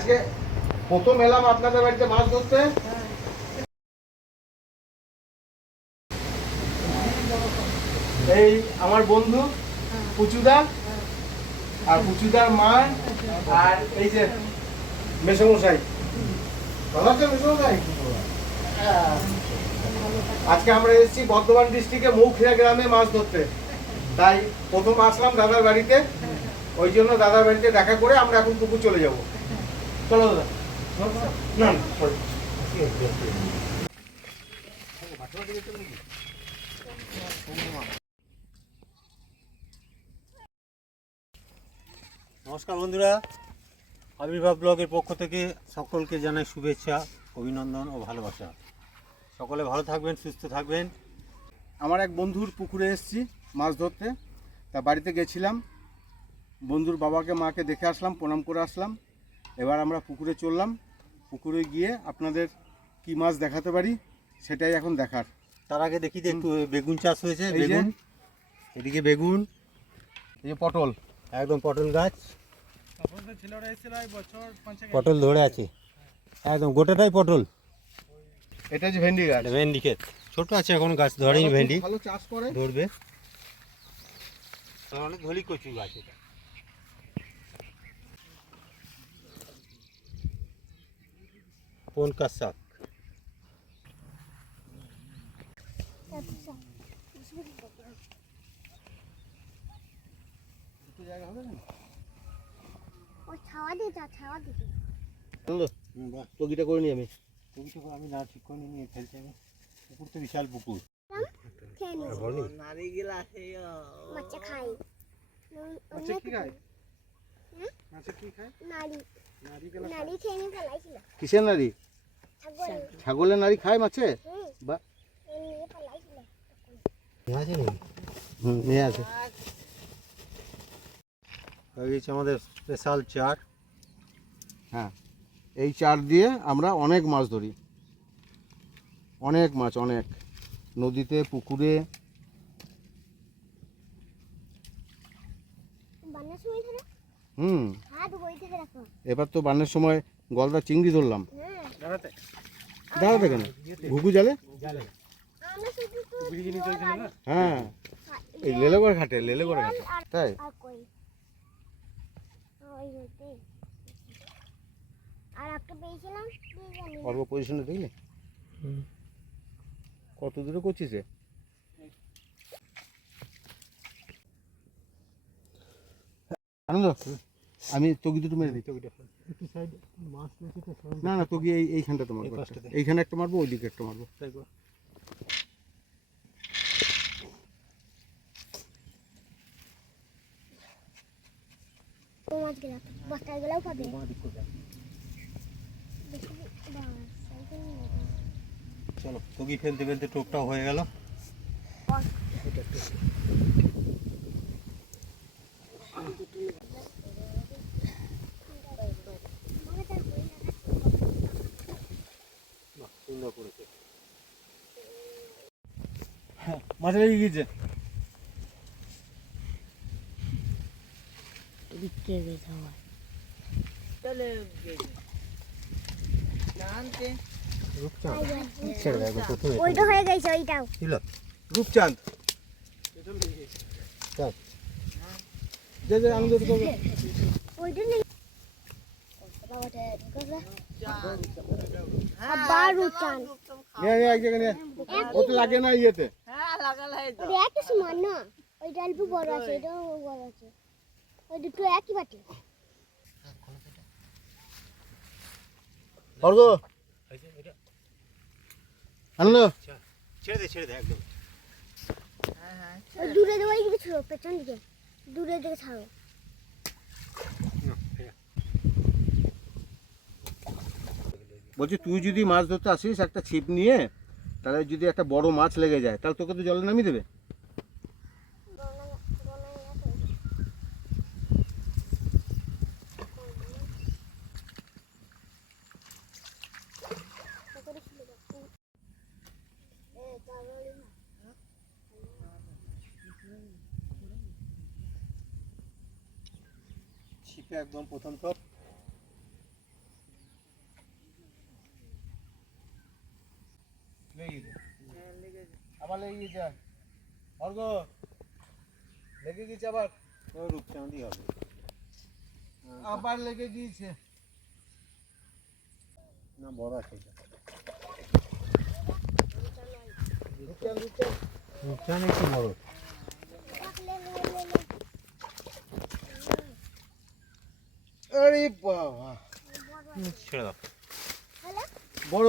আজকে প্রথম এলাম আপনাদের বাড়িতে মাছ ধরতে। এই আমার বন্ধু পুচুদা আর পুচুদার মা আর এই যে মেসমশাই। ভালো আছে মেসমশাই? আজকে আমরা এসেছি বর্ধমান ডিস্ট্রিক্টে মৌখিয়া গ্রামে মাছ ধরতে। তাই প্রথম আসলাম দাদার বাড়িতে, ওই জন্য দাদার বাড়িতে দেখা করে আমরা এখন পুকুর চলে যাব। চলো দাদা। না নমস্কার বন্ধুরা, আবির্ভাব ব্লগের পক্ষ থেকে সকলকে জানাই শুভেচ্ছা, অভিনন্দন ও ভালোবাসা। সকলে ভালো থাকবেন, সুস্থ থাকবেন। আমার এক বন্ধুর পুকুরে এসেছি মাছ ধরতে। তা বাড়িতে গেছিলাম, বন্ধুর বাবাকে মাকে দেখে আসলাম, প্রণাম করে আসলাম। এবার আমরা পুকুরে চললাম। পুকুরে গিয়ে আপনাদের কি মাছ দেখাতে পারি সেটাই এখন দেখার। তার আগে দেখি একটু বেগুন চাষ হয়েছে। বেগুন, এদিকে বেগুন, এই যে পটল, একদম পটল গাছ, পটল ধরে আছে একদম গোটাটাই পটল। এটা যে ভেন্ডি গাছ, ভেন্ডি ক্ষেত ছোট আছে, এখন গাছ ধরেনি, ভেন্ডি ভালো চাষ করে, ধরবে। অনেক ধলি কচু গাছ এটা। পনকা শাক, টগিটা করে নি আমি। আমি না ঠিক করে নিয়ে ফেলছি আমি। পুকুর তো বিশাল পুকুর। কিসের নারী? ছাগলের নারী খায় মাছে? বা নিয়ে আছে। আমাদের স্পেশাল চার। হ্যাঁ, এই চার দিয়ে আমরা অনেক মাছ ধরি, অনেক মাছ, অনেক নদীতে, পুকুরে। এবার তো বানের সময় গলদা চিংড়ি ধরলাম। দাঁড়াতে কেন? ঘুঘু জালে। হ্যাঁ, এই লেলেগড় ঘাটে, লেলেগড় ঘাটে। তাই অল্প পজিশনে দেখলে কত দূরে করছিস? আনন্দ, আমি তগি দুটো মেরে দিই। না না, তগি এইখানটাতে মারবো, এইখানে একটা মারবো, ওইদিকে একটা মারবো। চলো, তগি ফেলতে ফেলতে টোপটাও হয়ে গেল। মাছ লেগে গিয়েছে। রূপচাঁদ আনন্দ লাগে না ইয়েতে। আনন্দ ছেড়ে দে একদম। দূরে দেওয়াই ছিল, পেছন দিকে দূরে দিকে ছাড়ো। বলছি, তুই যদি মাছ ধরতে আসিস একটা ছিপ নিয়ে, তাহলে যদি একটা বড় মাছ লেগে যায় তাহলে তোকে তো জলে নামিয়ে দেবে। ছিপে একদম প্রথম টপ। গেছে অর্ঘ, লেগে গেছে আবার, ও রূপচাঁদই হবে। আবার লেগে গিয়েছে। না বড় আছে এটা। রূপচাঁদ একটু বড়। আরে বাবা, ছেড়ে দাও। বড়,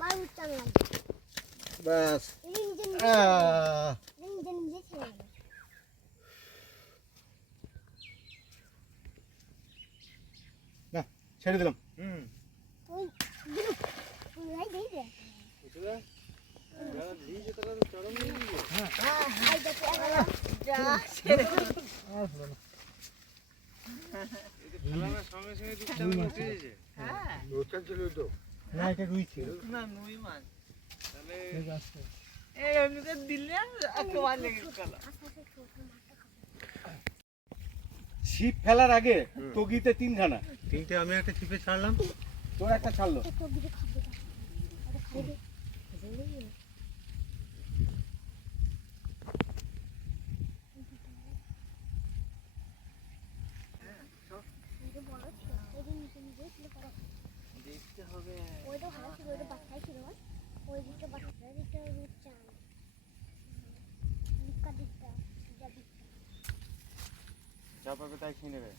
বারো চাঙ্গা ব্যাস। নিজে আহ, নিজে নিজে ছেড়ে গেল। না ছেড়ে দিলাম। ওই দিলু ওই ভাই দেই দে আই দেখে আবার যা ছেড়ে রোচন ছিল তো। না এটা রুই ছিল। ছিপ ফেলার আগে তগিতে তিনখানা, তিনটে আমি একটা ছিপে ছাড়লাম। তোর একটা ছাড়লো। তো বিরে খাবে না ওটা খাবে দেখতে হবে ওইটা ভালো ছিল, ওইটা বাচ্চাই ছিল, ওই দিকটা বাচ্চা দিকটা রূপচাঁদ দিকটা দিকটা যা পাবে তাই খেয়ে নেবে।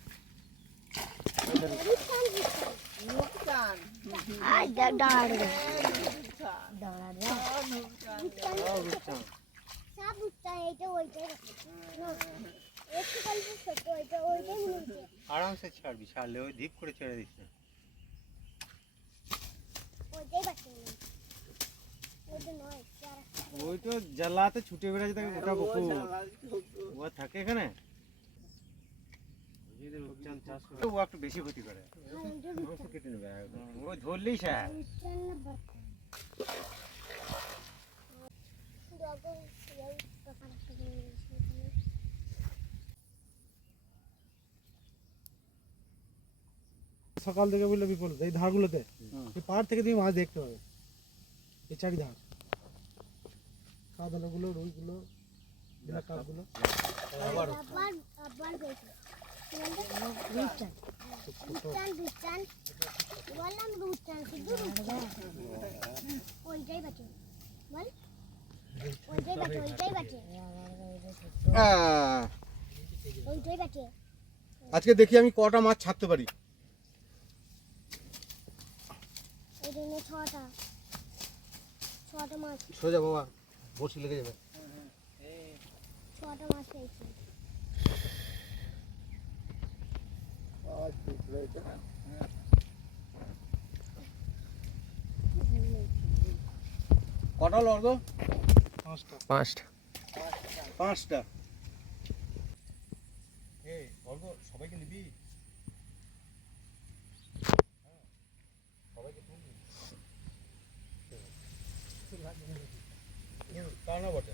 আরামসে ছাড়বি, ছাড়লে ওই ধিপ করে ছেড়ে দিস না। ওই তো জ্বালাতে ছুটে বেড়াচ্ছে, তাকে গোটা বকু ও থাকে এখানে। রূপচাঁদ চাষ করে ও একটু বেশি ক্ষতি করে, মাংস কেটে নেবে একদম। ও ধরলেই স্যার সকাল থেকে বুঝলে বিপদ, এই ধারগুলোতে এই পাহাড় থেকে তুমি মাছ দেখতে পাবে, এই চারি ধার কাঁদাগুলো, রুইগুলো, ব্ল্যাক কাপগুলো। আজকে দেখি আমি কটা মাছ ছাড়তে পারি। ছটা মাছ, সোজা বাবা, বসি লেগে যাবে। ছটা মাছ পেয়েছি। কটা হলো অর্ঘ? পাঁচটা। অর্ঘ সবাইকে নিবি? তাও না বটে।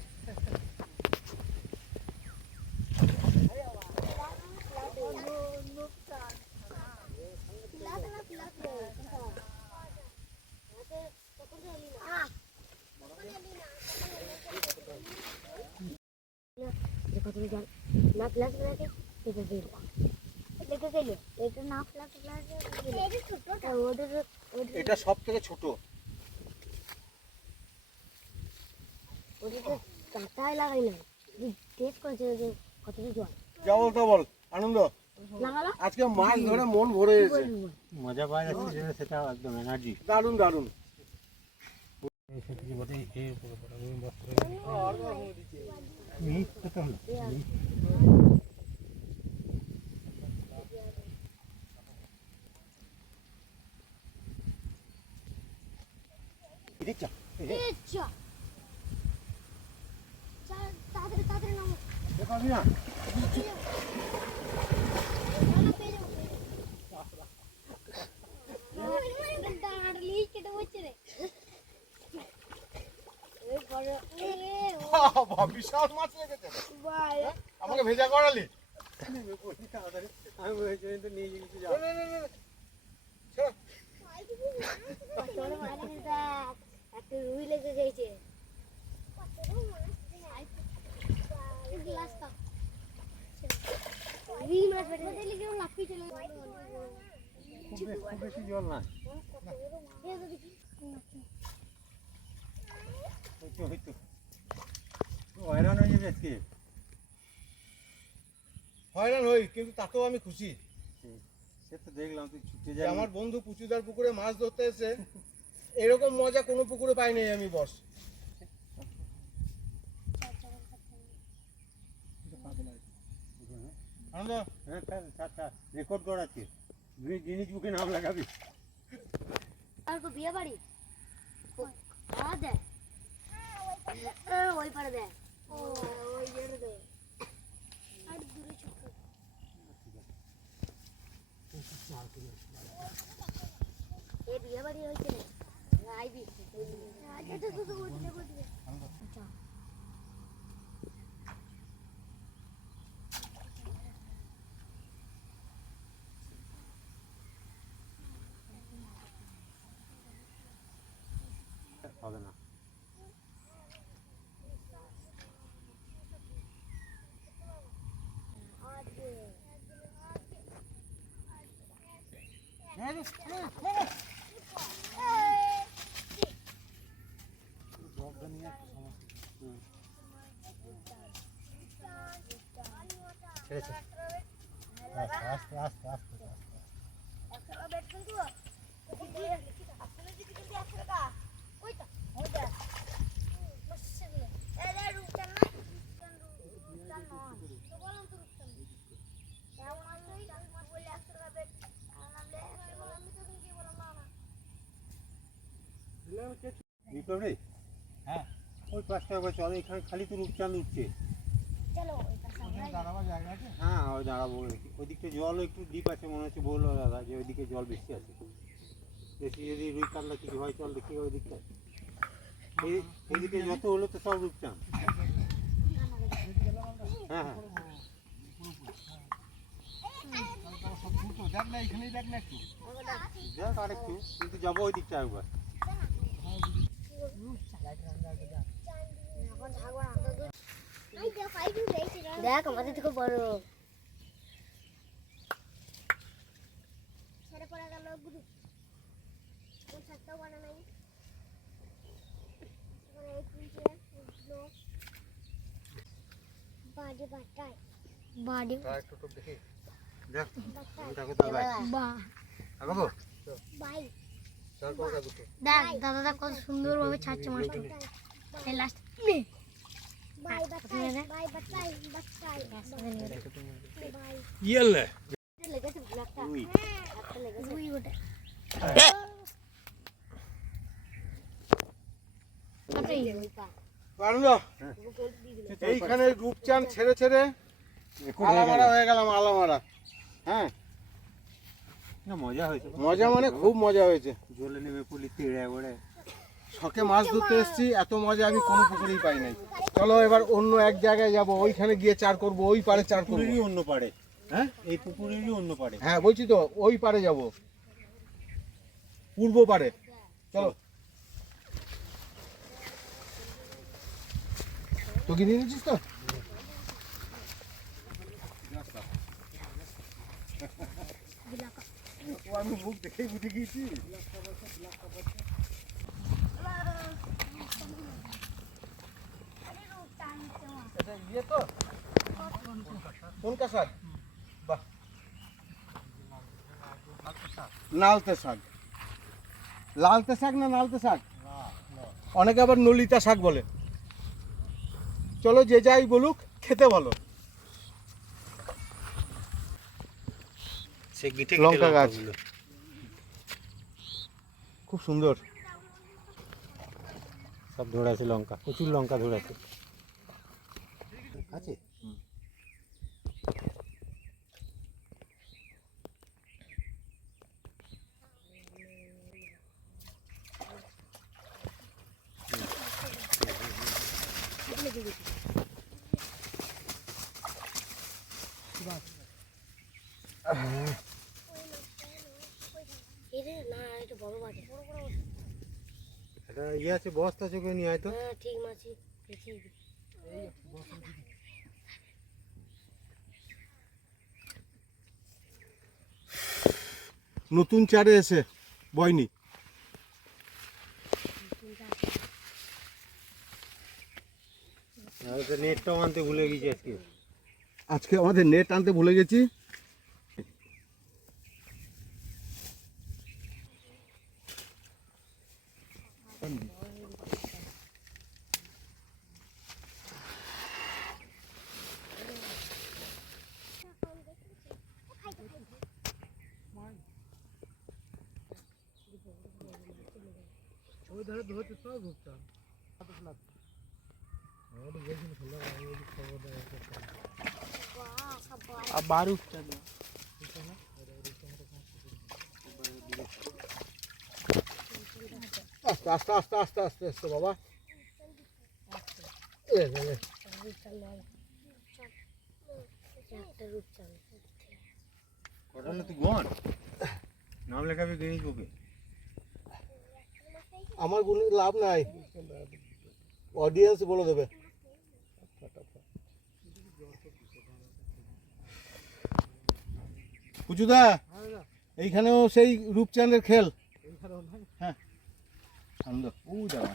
এটা সব থেকে ছোট। কেমন কেমন আনন্দ? আজকে মাছ ধরে মন ভরে গেছে। মজা পাওয়া যাচ্ছে, সেটা একদম এনার্জি। দারুণ দারুণ। তাড়াতাড়ি নামো। দেখাবি না? বিশাল মাছ লেগেছে। আমাকে ভেজা করালি? আমি নিয়ে গেছি। একটা রুই লেগে গেছে। গ্লাস দাও রিং মাছ বেটে দিলে কেউ লাফি চলে খুব বেশি জল না, এই তো দেখি হয়তো হয়রান হয়ে যাবে আজকে। হয়রান হই, কিন্তু তাতেও আমি খুশি সে তো দেখলাম তুই ছুটে যে যাবি। আমার বন্ধু পুচুদার পুকুরে মাছ ধরতে এসে এরকম মজা কোনো পুকুরে পাইনি আমি। বস আনন্দ হ্যাঁ রেকর্ড করাচ্ছে, তুই জিনিস বুকে নাম লাগাবি। আর কো বিয়ে বাড়ি আ দে ওই পারে দে ও ওই জেরে দে আর দূরে ছোট এই বিয়ে বাড়ি হইছে রে আইবি আগে তো তো ওইটা বলতে আচ্ছা হবে না, ছেড়েছে। আস্তে আস্তে আস্তে বিপ্লব রে, হ্যাঁ ওই পাঁচটা একবার চল, এখানে খালি তো রূপচাঁদ উঠছে। চলো ওই পাশে আমরা দাঁড়াবার জায়গা আছে? হ্যাঁ ওই দাঁড়াবো, ওইদিকটা জল একটু ডিপ আছে মনে হচ্ছে, বললো দাদা যে ওইদিকে জল বেশি আছে। বেশি যদি রুই কাতলা কিছু হয় চল দেখি ওই দিকটা, এইদিকে যত হলো তো সব রূপচাঁদ। হ্যাঁ হ্যাঁ দেখ না, এখানেই দেখ না একটু। দেখ আরেকটু, কিন্তু যাবো ওই দিকটা একবার। দেখ আমাদের থেকে বড় ছেড়ে পড়ে গেল গুরু কোন ছাত্রও বানা নাই মানে এই কুঞ্চে উঠলো বাড়ি বাটাই বাড়ি একটু তো দেখি দেখ বাটাই ওইটা কোথায় ভাই? বা আগাবো? বাই তারপর দেখো তো। দেখ দাদা কত সুন্দর ভাবে ছাড়ছে মাছটা এই লাস্ট বাই বাটাই বাই বাটাই বাটাই বাই ইয়েলে লেগেছে ব্লকটা রুই। একটা লেগেছে রুই ওটা আপনি ওই পা আনন্দ এইখানে রূপচাঁদ ছেড়ে ছেড়ে আলামারা হয়ে গেলাম, আলামারা। হ্যাঁ না মজা হয়েছে, মজা মানে খুব মজা হয়েছে। জলে নেমে পড়লি তেড়ে গড়ে। শখে মাছ ধরতে এসেছি, এত মজা আমি কোনো পুকুরেই পাই নাই। চলো এবার অন্য এক জায়গায় যাব, ওইখানে গিয়ে চার করব, ওই পারে চার করব। পুকুরেরই অন্য পাড়ে, হ্যাঁ এই পুকুরেরই অন্য পাড়ে। হ্যাঁ বলছি তো, ওই পারে যাব, পূর্ব পারে। চলো তো কি নিয়ে নিচ্ছিস তো? আমি মুখ দেখেই বুঝে গিয়েছি। এটা ইয়ে তো কোন শাক? বাহ, নালতে শাক। লালতে শাক না নালতে শাক, অনেকে আবার নলিতা শাক বলে। চলো যে যাই বলুক, খেতে ভালো। সে গিটে লঙ্কা গাছ খুব সুন্দর। সব ধরে আছে লঙ্কা, প্রচুর লঙ্কা ধরে আছে। আছে এরে না এটা বড় মাছ এটা ইয়ে আছে, বস্তা চোখে নিয়ে আয় তো। হ্যাঁ ঠিক মাছি নতুন চারে এসে বয়নি। নেটটাও আনতে ভুলে গেছি আজকে। আজকে আমাদের নেট আনতে ভুলে গেছি। ওই ধারে ধরতে সব রূপচাঁদ। আর বার রূপচাঁদ আস্তে আস্তে আস্তে আস্তে আস্তে আস্তে বাবা। কটা না তুই গন নাম লেখাবি গেরিজ বুকে। আমার গুণে লাভ নাই, অডিয়েন্স বলে দেবে। পুচুদা এইখানেও সেই রূপচাঁদের খেল। হ্যাঁ আনন্দ ও দাঁড়া।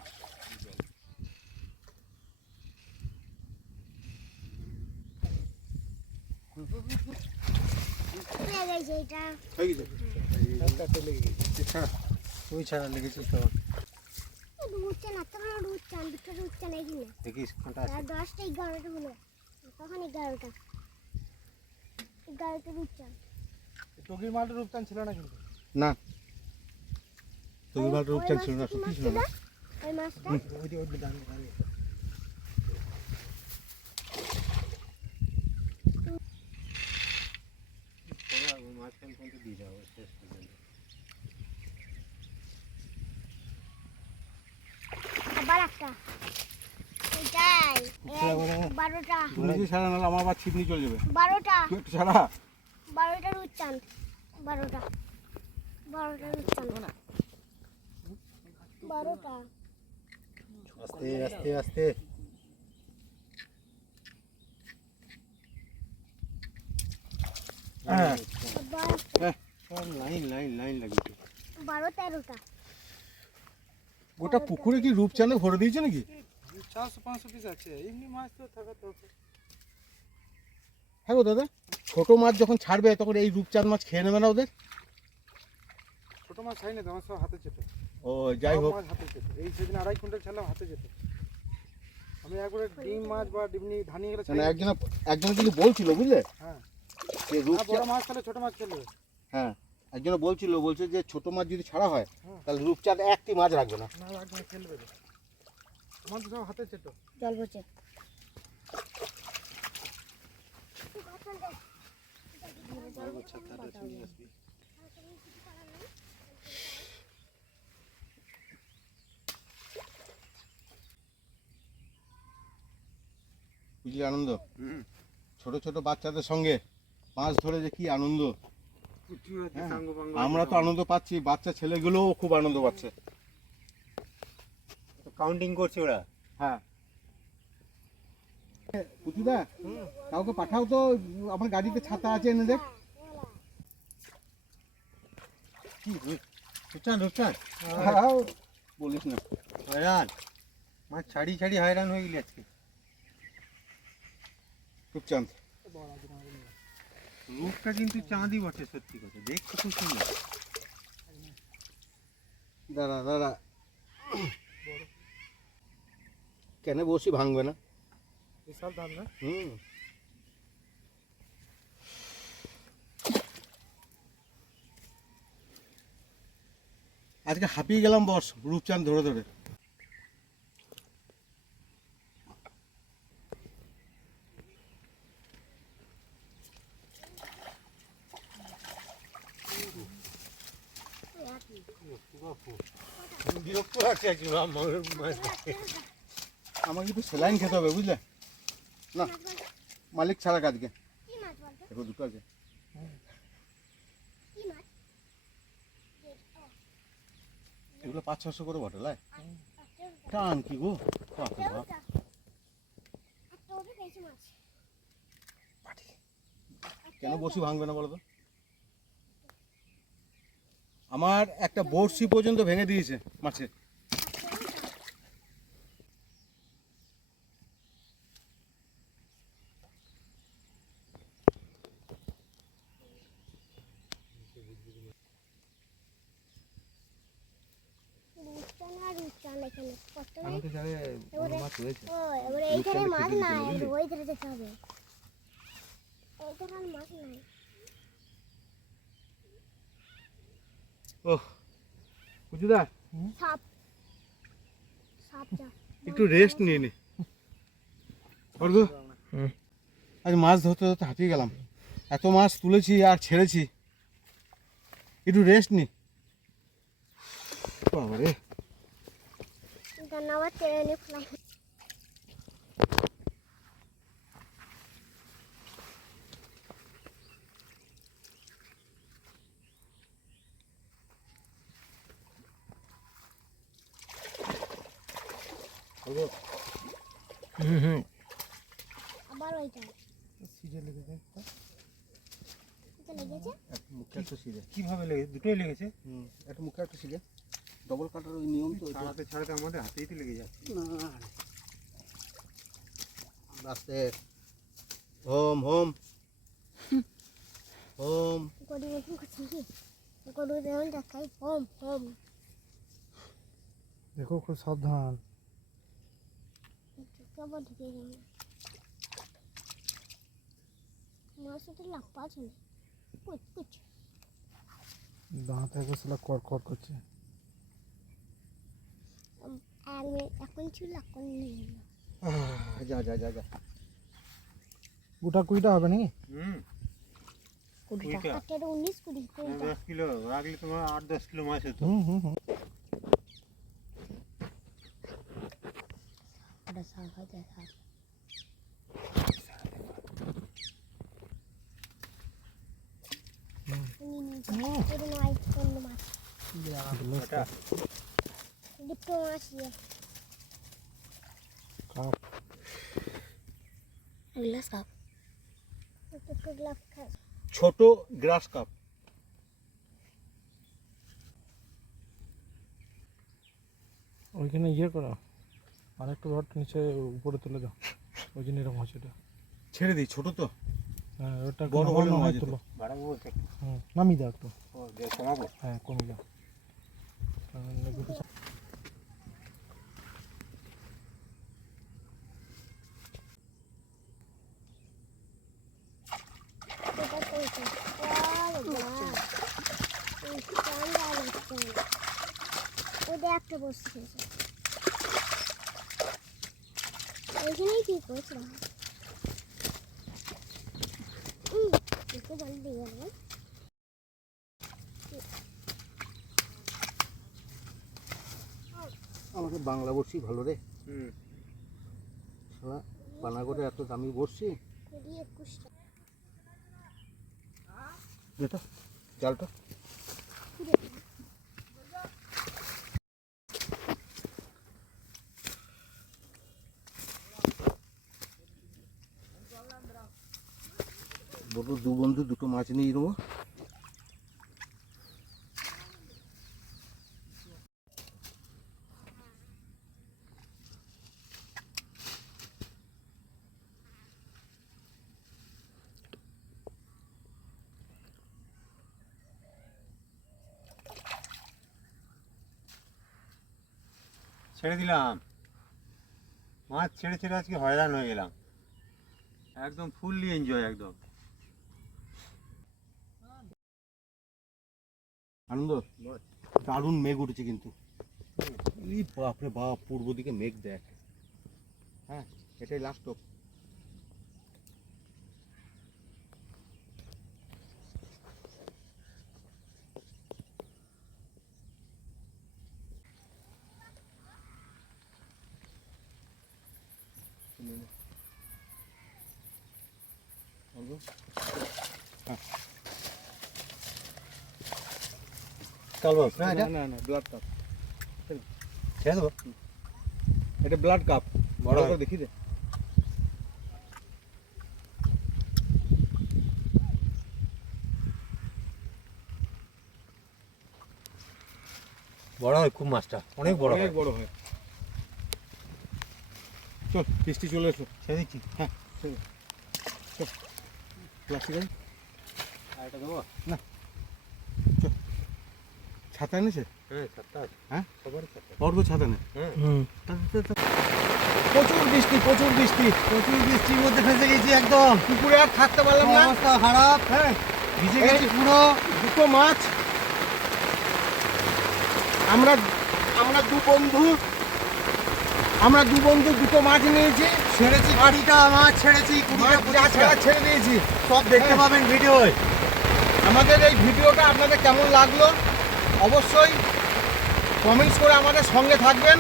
হয়ে গেছে। তুই ছাড়া লেগেছিস তো দেখিস কাঁটা আছে। 10টা 11টা হলো, তখন 11টা রূপচাঁদ। টকির মাঠে রূপচাঁদ ছিল না কিন্তু। না তুমি ভালো রূপচাঁদ ছিল না, সত্যি ছিল না। ওই মাছটা ওই দাঁড়িয়ে মাঝখান পর্যন্ত দিয়ে যাবো শেষ পর্যন্ত। আবার একটা এটাই 12টা তুমি যদি ছাড়া নাহলে আমার আবার ছিপনি চলে যাবে। 12টা তুই একটু ছাড়া। 12টা রূপচাঁদ 12টা রূপচাঁদ 12টা। আস্তে আস্তে আস্তে হ্যাঁ আবার সব লাইন লাইন লাইন লাগিয়েছে। 12-13টা গোটা পুকুরে কি রূপচাঁদে ভরে দিয়েছে নাকি? 400-500 পিস আছে, এমনি মাছ তো থাকার দরকার। হ্যাঁ গো দাদা, ছোট মাছ যখন ছাড়বে তখন এই রূপচাঁদ মাছ খেয়ে নেবে না ওদের? ছোট মাছ খাই না তো, আমার সব হাতে চেটে। ও যাই সব হোক, মাছ হাতে চেটে। এই সেদিন 2.5 কুইন্টাল ছাড়লাম হাতে চেটে। আমি একবারে ডিম মাছ বা ডিমনি ধানি গেলে মানে একজন কিন্তু বলছিল বুঝলে, হ্যাঁ যে বড় রূপচাঁদ, মাছ তাহলে ছোট মাছ খেলবে। হ্যাঁ একজন বলছে যে ছোট মাছ যদি ছাড়া হয় হ্যাঁ। তাহলে রূপচাঁদ একটি মাছ রাখবে না। না একদম খেলবে না। আমার তো সব হাতে চেটো। জল পড়ছে। বুঝলি আনন্দ, ছোট ছোট বাচ্চাদের সঙ্গে মাছ ধরে যে কি আনন্দ। হ্যাঁ, আমরা তো আনন্দ পাচ্ছি, বাচ্চা ছেলেগুলোও খুব আনন্দ পাচ্ছে। কাউন্টিং করছে ওরা। হ্যাঁ পুতুদা, কাউকে পাঠাও তো, আমার গাড়িতে ছাতা আছে, এনে দেখ। কি রূপচাঁদ রূপচাঁদ হ্যাঁ, বলিস না, হয়রান মাছ ছাড়ি ছাড়ি হয়রান হয়ে গেলি আজকে। রূপচাঁদ রূপটা কিন্তু চাঁদই বটে, সত্যি কথা, দেখতে খুব সুন্দর। দাঁড়া দাঁড়া, কেন বসি ভাঙবে না? বিশাল দাম না? হুম, আজকে হাঁপিয়ে গেলাম বস রূপচাঁদ ধরে ধরে। বিরক্ত লাগছে একটু মাছ দেখতে। আমাকে কিন্তু স্যালাইন খেতে হবে বুঝলে, না মালিক ছাড়া কাজকে। কি মাছ বলতো? দেখো দুটো আছে, কি মাছ? এগুলো 500-600 করে বটে লাই। টান কি গো, বাপরে বাপ। কেন বসি ভাঙবে না বলো তো? আমার একটা বড়শি পর্যন্ত ভেঙে দিয়েছে মাছে। এবারে এইখানে মাছ নাই, ওই ধারে যেতে হবে। এইখানে আর মাছ নাই। ওহ বুঝুদা, সাপ সাপ যা একটু রেস্ট নিয়ে নি। আজ মাছ ধরতে ধরতে হাঁপিয়ে গেলাম, এত মাছ তুলেছি আর ছেড়েছি, একটু রেস্ট নি। বাবারে, ধন্যবাদ ট্রেনে ফ্লাই। আবার ওইটা সিজে লেগেছে। এটা লেগেছে। মুখে একটা সিজে, কিভাবে লেগেছে? দুটোই লেগেছে। একটা মুখে একটা সিজে। ডবল কাটার ওই নিয়ম তো। ছাড়াতে ছাড়াতে আমাদের হাতেই তো লেগে যাচ্ছে। আস্তে, হোম হোম হোম। গরু দেখুন করছি কি, গরু দেখুন দেখাই হোম হোম। দেখো খুব সাবধান। কেমন ঢুকে গেল মাছ, তো লাপ্পা ছিল কুচ কুচ। দাঁত একবার সেটা কড়কড় করছে। এখন ছিল এখন নেই। যা যা যা যা। গোটা 20টা হবে নাকি? কুড়ি কুড়িটা? টাকা তেরো 19 কুড়ি 10 কিলো রাখলে তোমার 8-10 কিলো মাছ হতো। ওটা সার হয় দেখা। এটা নয় অন্য মাছ, এটা দুটো মাছ দিয়ে কাপ গ্লাস কাপ, দুটো গ্লাস কাপ। ছোট গ্রাস কাপ। ওইখানে ইয়ে করো, আরেকটু রড নিচে উপরে তুলে দাও, ওই জন্য এরকম হচ্ছে এটা। ছেড়ে দিই, ছোট তো। হ্যাঁ ওটা বড় হলে হয় নেওয়া যেত। তুলো। বাড়াবো বলতে একটু। নামিয়ে দাও একটু। ও দিয়ে কমাবো। হ্যাঁ কমে যাও। দুটো এটা কইছে ওটা একটা বস্তু খেয়েছে ওইখানেই কি করছিলাম। একটু জল দিয়ে গেল। আমাকে বাংলা বড়শি ভালো রে। শালা পানাগড়ে এত দামি বড়শি। 20-21 টাকা। যেটা জালটা বড়, দু বন্ধু দুটো মাছ নিয়ে নেবো। ছেড়ে দিলাম মাছ, ছেড়ে ছেড়ে আজকে হয়রান হয়ে গেলাম। একদম ফুললি এনজয় একদম। আনন্দ, দারুণ মেঘ উঠেছে কিন্তু। এই বাপরে বাপ, পূর্ব দিকে মেঘ দেখ। হ্যাঁ, এটাই লাস্ট স্টপ। কালবাস না এটা না না, ব্লাড কাপ। ছেড়ে দেবো। এটা ব্লাড কাপ, বড় করে দেখি দে। বড় হয় খুব মাছটা, অনেক বড় হয়। অনেক বড় হয়। চল বৃষ্টি চলে এসো। ছেড়ে দিচ্ছি। হ্যাঁ প্লাস্টিক আছে? আর এটা দেবো? ছাতা এনেছে? হ্যাঁ, ছাতা আছে। হ্যাঁ? সবারই ছাতা। ওর তো ছাতা নেই। হ্যাঁ। প্রচুর বৃষ্টি, প্রচুর বৃষ্টি। প্রচুর বৃষ্টির মধ্যে ফেসে গেছি একদম। পুকুরে আর থাকতে পারলাম না। অবস্থা খারাপ। হ্যাঁ, ভিজে এই গেছি পুরো। দুটো মাছ আমরা আমরা দু বন্ধু দুটো মাছ নিয়েছি, ছেড়েছি 20টা মাছ ছেড়েছি, 20টা মাছ যা ছাড়া ছেড়ে দিয়েছি। সব দেখতে হ্যাঁ। পাবেন ভিডিওয়। আমাদের এই ভিডিওটা আপনাদের কেমন লাগলো অবশ্যই কমেন্টস করে আমাদের সঙ্গে থাকবেন,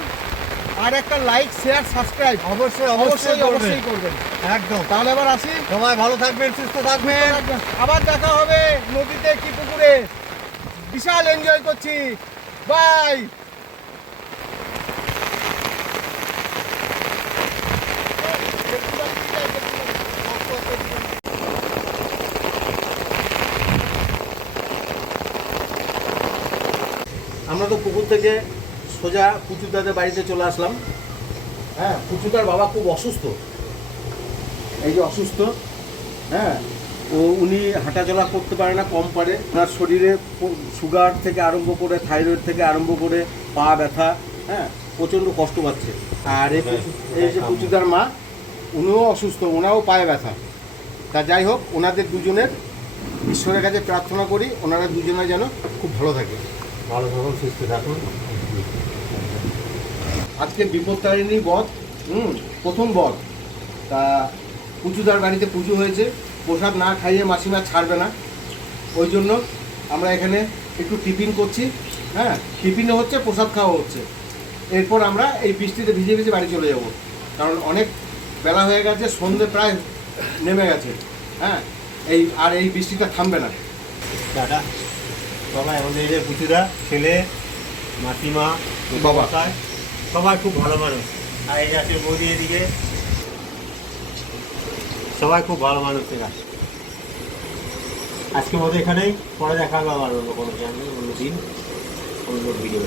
আর একটা লাইক শেয়ার সাবস্ক্রাইব অবশ্যই অবশ্যই করবেন। অবশ্যই করবেন। একদম। তাহলে এবার আসি, সবাই ভালো থাকবেন, সুস্থ থাকবেন। আবার দেখা হবে নদীতে কি পুকুরে। বিশাল এনজয় করছি। বাই। আমরা তো পুকুর থেকে সোজা পুচুদাদের বাড়িতে চলে আসলাম। হ্যাঁ, পুচুদার বাবা খুব অসুস্থ, এই যে অসুস্থ। হ্যাঁ, উনি হাঁটাচলা করতে পারে না, কম পারে। ওনার শরীরে সুগার থেকে আরম্ভ করে, থাইরয়েড থেকে আরম্ভ করে পা ব্যথা, হ্যাঁ, প্রচণ্ড কষ্ট পাচ্ছে। আর এই যে পুচুদার মা, উনিও অসুস্থ, ওনারও পায়ে ব্যথা। তা যাই হোক, ওনাদের দুজনের ঈশ্বরের কাছে প্রার্থনা করি ওনারা দুজনে যেন খুব ভালো থাকে। ভালো থাকুন, সুস্থ থাকুন। আজকে বিপত্তারিণী বধ, প্রথম বধ। তা পুচুদার বাড়িতে পুজো হয়েছে, প্রসাদ না খাইয়ে মাসিমা ছাড়বে না, ওই জন্য আমরা এখানে একটু টিফিন করছি। হ্যাঁ, টিফিনও হচ্ছে, প্রসাদ খাওয়া হচ্ছে। এরপর আমরা এই বৃষ্টিতে ভিজে ভিজে বাড়ি চলে যাব, কারণ অনেক বেলা হয়ে গেছে, সন্ধে প্রায় নেমে গেছে। হ্যাঁ, এই বৃষ্টিটা থামবে না। দাদা সবাই, আমাদের এই যে পুচুদা, ছেলে, মাসিমা, বাবা। সবাই খুব ভালো মানুষ। আর এই যে আছে বৌদি এদিকে, সবাই খুব ভালো মানুষ এরা। আজকে মতো এখানেই, পরে দেখা হবে আবার অন্য কোনো চ্যানেলে, অন্য দিন, অন্য ভিডিও।